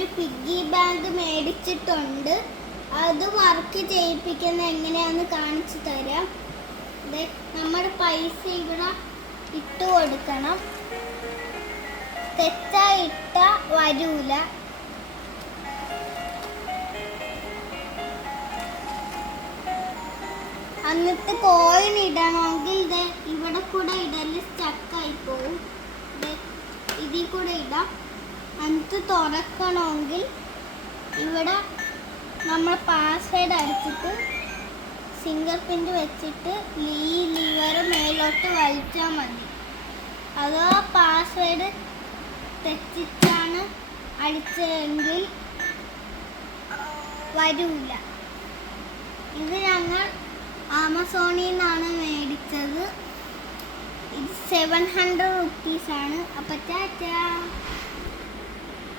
ഒരു piggy bank മേടിച്ചിട്ടുണ്ട്. അത് വർക്ക് ചെയ്യിപ്പിക്കുന്ന എങ്ങനെയാന്ന് കാണിച്ചു തരാം. നമ്മുടെ പൈസ ഇവിടെ ഇട്ട് കൊടുക്കണം. തെറ്റായിട്ട വരൂല. എന്നിട്ട് കോയിൻ ഇടണമെങ്കിൽ ഇത് ഇവിടെ കൂടെ ഇടല് സ്റ്റക്കായി പോവും. ഇതിൽ കൂടെ ഇടാം. എന്നിട്ട് തുറക്കണമെങ്കിൽ ഇവിടെ നമ്മൾ പാസ്വേഡ് അടിച്ചിട്ട് ഫിംഗർ പ്രിന്റ് വെച്ചിട്ട് ഈ ലിവർ മേലോട്ട് വലിച്ചാൽ മതി. അതോ പാസ്വേഡ് തെറ്റിച്ചാണ് അടിച്ചതെങ്കിൽ വരൂല. ഇത് ഞങ്ങൾ ആമസോണിൽ നിന്നാണ് മേടിച്ചത്. ഇത് 700 rupees ആണ്. അപ്പം ടാറ്റാ.